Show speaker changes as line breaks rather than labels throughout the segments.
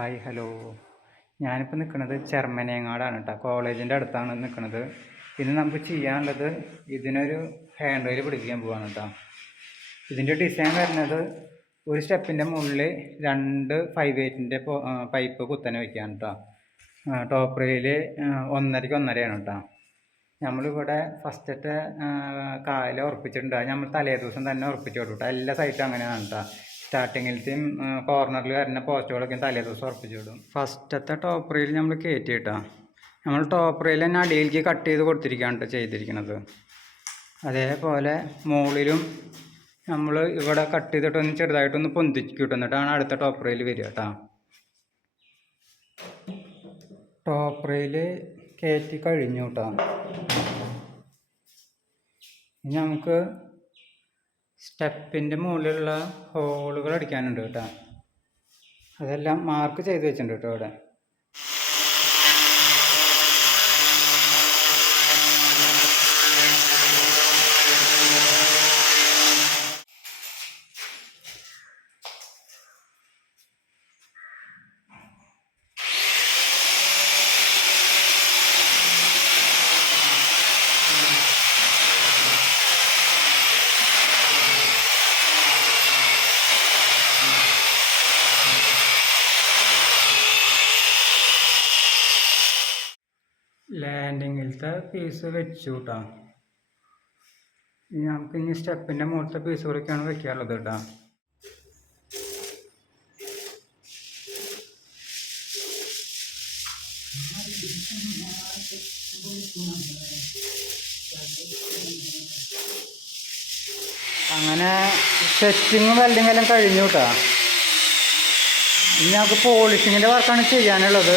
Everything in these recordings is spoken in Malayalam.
Hi hello. ഞാനിപ്പോൾ നിൽക്കുന്നത് ചെർമനേങ്ങാടാണ് കേട്ടോ കോളേജിന്റെ അടുത്താണ് നിൽക്കുന്നത് ഇന്ന് നമുക്ക് ചെയ്യാനുള്ളത് ഇതിനൊരു ഹാൻഡ് റെയിൽ പിടിപ്പിക്കാൻ പോവാണ് കേട്ടോ ഇതിന്റെ ഡിസൈൻ വരുന്നത് ഒരു സ്റ്റെപ്പിന്റെ മുകളിൽ രണ്ട് ഫൈവ് എയ്റ്റിന്റെ പൈപ്പ് കുത്തനെ വയ്ക്കുകയാണ് കേട്ടോ ടോപ്പ് റെയിൽ ഒന്നരയ്ക്ക് ഒന്നരയാണ് കേട്ടോ നമ്മളിവിടെ ഫസ്റ്റത്തെ കാല ഉറപ്പിച്ചിട്ടുണ്ട്. നമ്മൾ തലേ ദിവസം തന്നെ ഉറപ്പിച്ചു കൊടുക്കും എല്ലാ സൈറ്റും അങ്ങനെയാണ് കേട്ടോ സ്റ്റാർട്ടിങ്ങിലത്തെയും കോർണറിൽ വരുന്ന പോസ്റ്റുകളൊക്കെ തലേ ദിവസം ഉറപ്പിച്ചു വിടും. ഫസ്റ്റത്തെ ടോപ്പ് റെയിൽ നമ്മൾ കയറ്റി കിട്ടാം നമ്മൾ ടോപ്പ് റെയിൽ തന്നെ അടിയിലേക്ക് കട്ട് ചെയ്ത് കൊടുത്തിരിക്കുകയാണ് ചെയ്തിരിക്കുന്നത് അതേപോലെ മുകളിലും നമ്മൾ ഇവിടെ കട്ട് ചെയ്തിട്ടൊന്ന് ചെറുതായിട്ടൊന്ന് പൊന്തിച്ച് എന്നിട്ടാണ് അടുത്ത ടോപ്പ് റെയിൽ വരിക കേട്ടോ ടോപ്പ് റെയിൽ കയറ്റി കഴിഞ്ഞു കേട്ടോ ഇനി നമുക്ക് സ്റ്റെപ്പിന്റെ മുകളിലുള്ള ഹോളുകൾ അടിക്കാനുണ്ട് കേട്ടോ. അതെല്ലാം മാർക്ക് ചെയ്ത് വെച്ചിട്ടുണ്ട് കേട്ടോ ഇവിടെ ലാൻഡിങ്ങിലത്തെ പീസ് വെച്ചു കേട്ടോ ഇനി നമുക്ക് ഇനി സ്റ്റെപ്പിന്റെ മുകളിലത്തെ പീസുകളൊക്കെയാണ് വെക്കാറുള്ളത് കേട്ടോ. അങ്ങനെ സെറ്റിങ്ങും വെൽഡിങ് എല്ലാം കഴിഞ്ഞു കേട്ടോ. ഇനി നമുക്ക് പോളിഷിങ്ങിന്റെ വർക്കാണ് ചെയ്യാനുള്ളത്.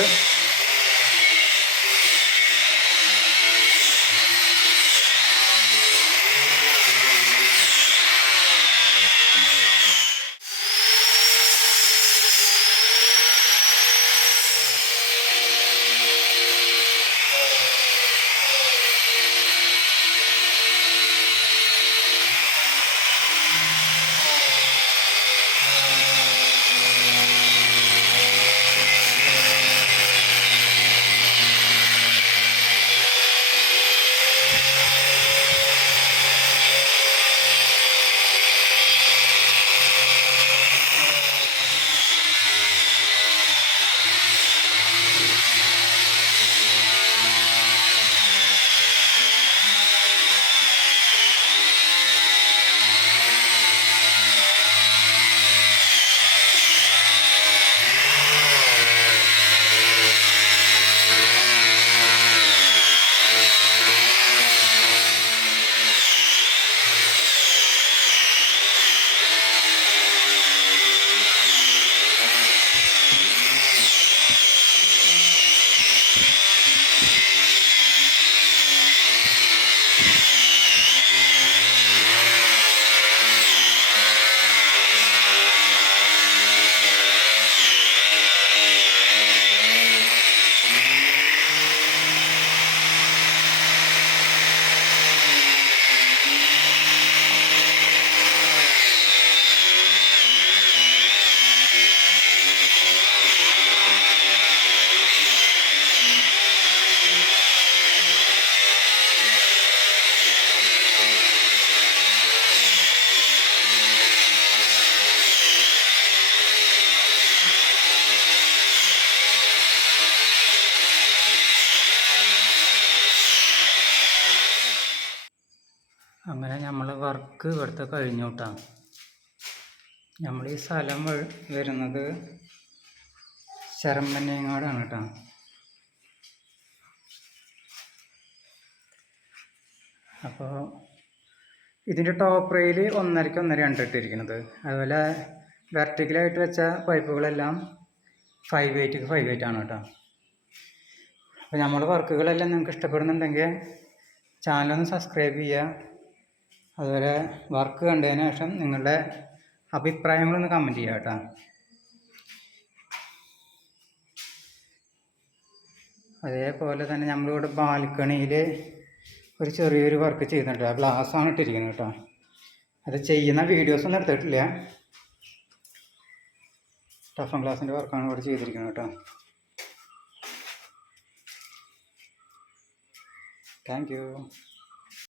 അങ്ങനെ നമ്മൾ വർക്ക് ഇവിടുത്തെ കഴിഞ്ഞു നമ്മൾ ഈ സ്ഥലം വരുന്നത് ചെറമ്പനേങ്ങാടാണ് കേട്ടോ അപ്പോൾ ഇതിന്റെ ടോപ്പ് റെയിൽ ഒന്നരയ്ക്ക് ഒന്നര ഇട്ടിരിക്കുന്നത് അതുപോലെ വെർട്ടിക്കലായിട്ട് വെച്ച പൈപ്പുകളെല്ലാം ഫൈവ് എയ്റ്റ് ഫൈവ് എയ്റ്റ് ആണ് കേട്ടോ അപ്പോൾ നമ്മുടെ വർക്കുകളെല്ലാം നിങ്ങൾക്ക് ഇഷ്ടപ്പെടുന്നുണ്ടെങ്കിൽ ചാനലൊന്ന് സബ്സ്ക്രൈബ് ചെയ്യുക അതുപോലെ വർക്ക് കണ്ടതിന് ശേഷം നിങ്ങളുടെ അഭിപ്രായങ്ങളൊന്ന് കമന്റ് ചെയ്യുക കേട്ടോ. അതേപോലെ തന്നെ നമ്മളിവിടെ ബാൽക്കണിയിൽ ഒരു ചെറിയൊരു വർക്ക് ചെയ്യുന്നുണ്ട് ആ ഗ്ലാസ്സാണ് ഇട്ടിരിക്കുന്നത് കേട്ടോ. അത് ചെയ്യുന്ന വീഡിയോസൊന്നും എടുത്തിട്ടില്ല. ടഫൺ ഗ്ലാസിന്റെ വർക്കാണ് ഇവിടെ ചെയ്തിരിക്കുന്നത് കേട്ടോ. Thank you